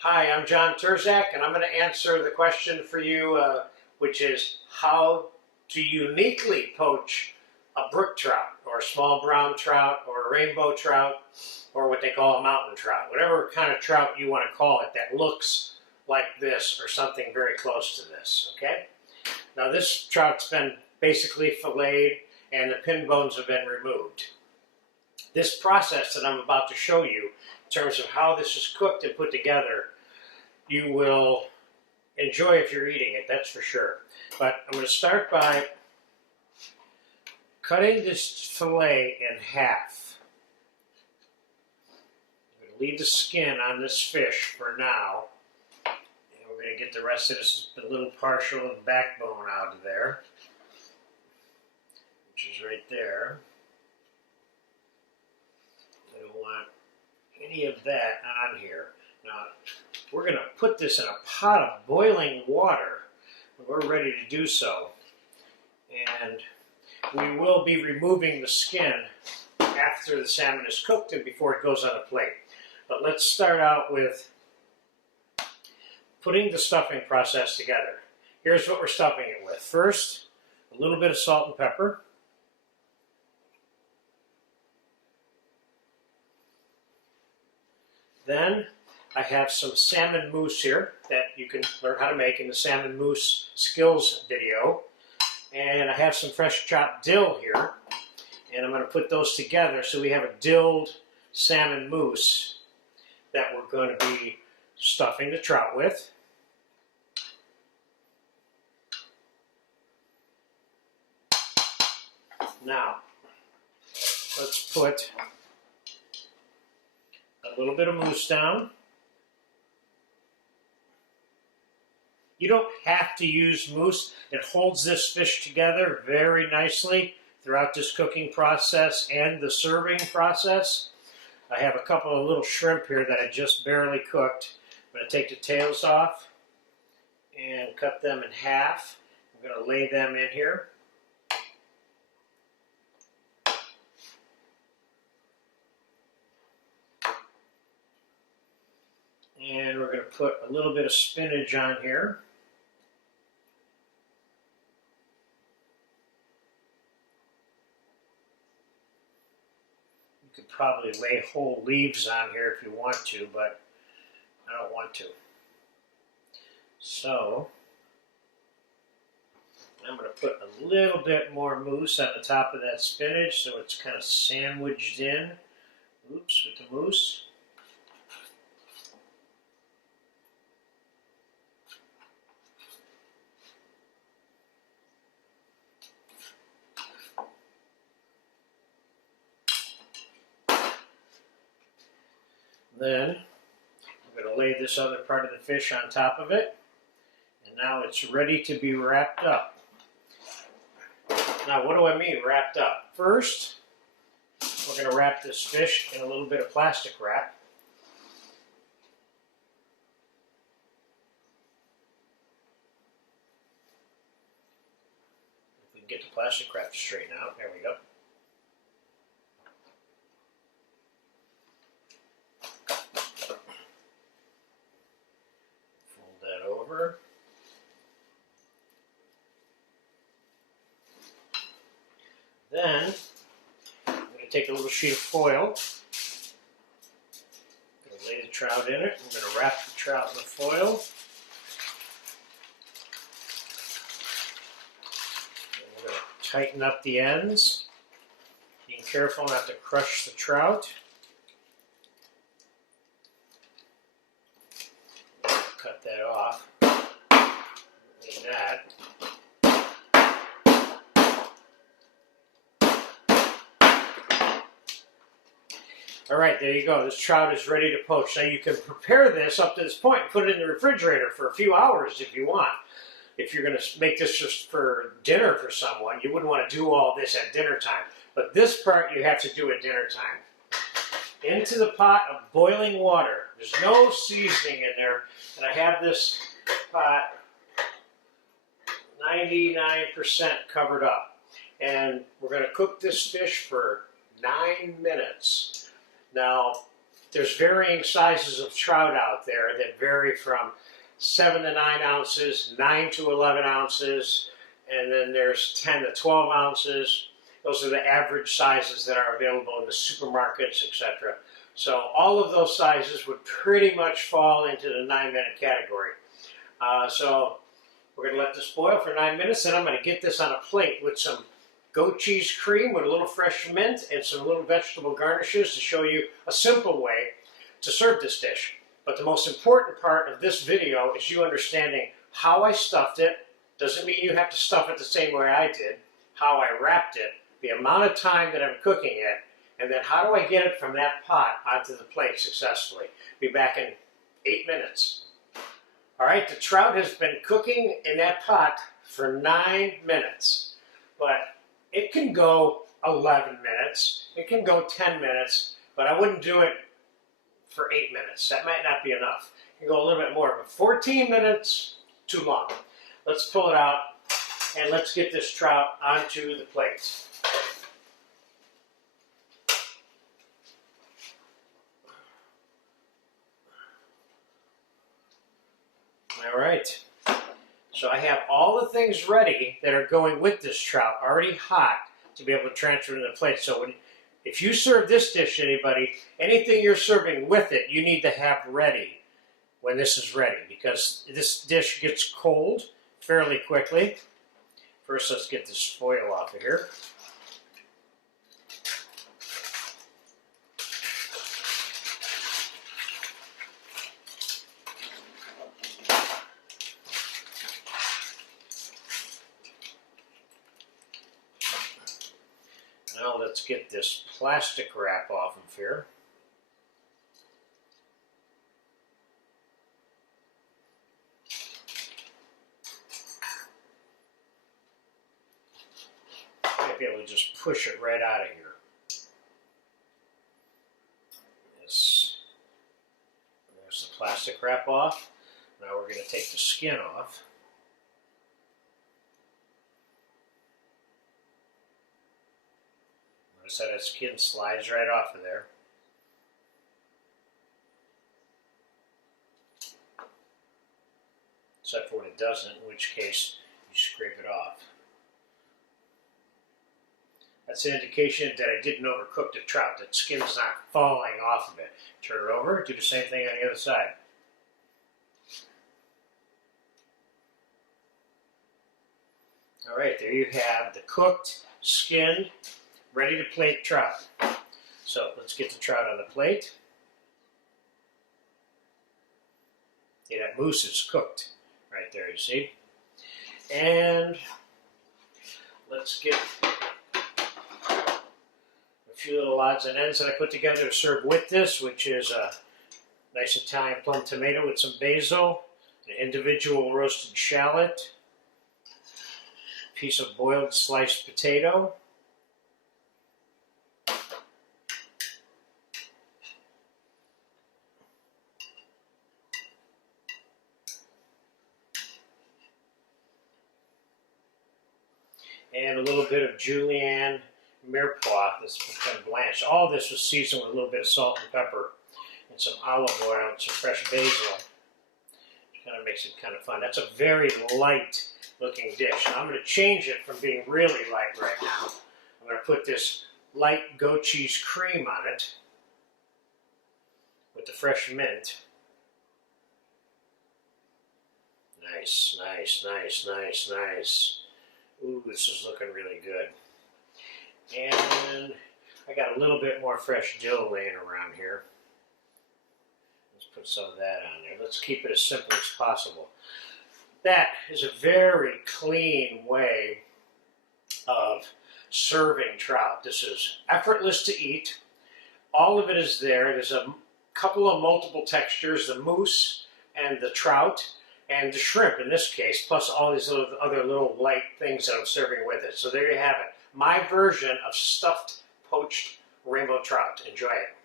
Hi, I'm John Terzak, and I'm going to answer the question for you, which is how to uniquely poach a brook trout, or a small brown trout, or a rainbow trout, or what they call a mountain trout. Whatever kind of trout you want to call it that looks like this or something very close to this, okay? Now this trout's been basically filleted and the pin bones have been removed. This process that I'm about to show you, in terms of how this is cooked and put together, you will enjoy if you're eating it, that's for sure. But I'm going to start by cutting this fillet in half. I'm going to leave the skin on this fish for now. And we're going to get the rest of this, a little partial of the backbone out of there, which is right there. I don't want any of that on here. Now, we're going to put this in a pot of boiling water. We're ready to do so. And we will be removing the skin after the salmon is cooked and before it goes on a plate. But let's start out with putting the stuffing process together. Here's what we're stuffing it with. First, a little bit of salt and pepper. Then I have some salmon mousse here that you can learn how to make in the salmon mousse skills video. And I have some fresh chopped dill here. And I'm going to put those together so we have a dilled salmon mousse that we're going to be stuffing the trout with. Now, let's put a little bit of mousse down. You don't have to use mousse. It holds this fish together very nicely throughout this cooking process and the serving process. I have a couple of little shrimp here that I just barely cooked. I'm going to take the tails off and cut them in half. I'm going to lay them in here. And we're going to put a little bit of spinach on here. You could probably lay whole leaves on here if you want to, but I don't want to. So, I'm going to put a little bit more mousse on the top of that spinach so it's kind of sandwiched in. Oops, with the mousse. Then I'm going to lay this other part of the fish on top of it, and now it's ready to be wrapped up. Now, what do I mean wrapped up? First, we're going to wrap this fish in a little bit of plastic wrap. If we can get the plastic wrap to straighten out, there we go. Over. Then I'm going to take a little sheet of foil. I'm going to lay the trout in it. I'm going to wrap the trout in the foil. And we're going to tighten up the ends. Being careful not to crush the trout. Cut that off. That. All right, there you go. This trout is ready to poach. Now you can prepare this up to this point and put it in the refrigerator for a few hours if you want. If you're going to make this just for dinner for someone, you wouldn't want to do all this at dinner time. But this part you have to do at dinner time. Into the pot of boiling water. There's no seasoning in there. And I have this pot 99% covered up. And we're going to cook this fish for 9 minutes. Now, there's varying sizes of trout out there that vary from 7 to 9 ounces, 9 to 11 ounces, and then there's 10 to 12 ounces. Those are the average sizes that are available in the supermarkets, etc. So all of those sizes would pretty much fall into the 9-minute category. So we're going to let this boil for 9 minutes, and I'm going to get this on a plate with some goat cheese cream with a little fresh mint and some little vegetable garnishes to show you a simple way to serve this dish. But the most important part of this video is you understanding how I stuffed it. Doesn't mean you have to stuff it the same way I did. How I wrapped it, the amount of time that I'm cooking it, and then how do I get it from that pot onto the plate successfully. Be back in 8 minutes. All right, the trout has been cooking in that pot for 9 minutes, but it can go 11 minutes, it can go 10 minutes, but I wouldn't do it for 8 minutes. That might not be enough. You can go a little bit more, but 14 minutes, too long. Let's pull it out and let's get this trout onto the plate. All right, so I have all the things ready that are going with this trout, already hot, to be able to transfer to the plate. So if you serve this dish to anybody, anything you're serving with it, you need to have ready when this is ready, because this dish gets cold fairly quickly. First, let's get this foil off of here. Now let's get this plastic wrap off of here. Might be able to just push it right out of here. There's the plastic wrap off. Now we're going to take the skin off. Notice how that skin slides right off of there. Except for when it doesn't, in which case you scrape it off. That's an indication that I didn't overcook the trout. That skin's not falling off of it. Turn it over, do the same thing on the other side. All right, there you have the cooked, skinned, ready to plate trout. So let's get the trout on the plate. Yeah, that mousse is cooked right there, you see. And let's get a few little odds and ends that I put together to serve with this, which is a nice Italian plum tomato with some basil, an individual roasted shallot, a piece of boiled sliced potato, and a little bit of julienne mirepoix that's been blanched. All this was seasoned with a little bit of salt and pepper and some olive oil and some fresh basil. Which kind of makes it kind of fun. That's a very light looking dish. Now I'm going to change it from being really light right now. I'm going to put this light goat cheese cream on it with the fresh mint. Nice, nice, nice, nice, nice. Ooh, this is looking really good. And I got a little bit more fresh dill laying around here. Let's put some of that on there. Let's keep it as simple as possible. That is a very clean way of serving trout. This is effortless to eat. All of it is there. There's a couple of multiple textures, the mousse and the trout and the shrimp in this case, plus all these other little light things that I'm serving with it. So there you have it. My version of stuffed poached rainbow trout. Enjoy it.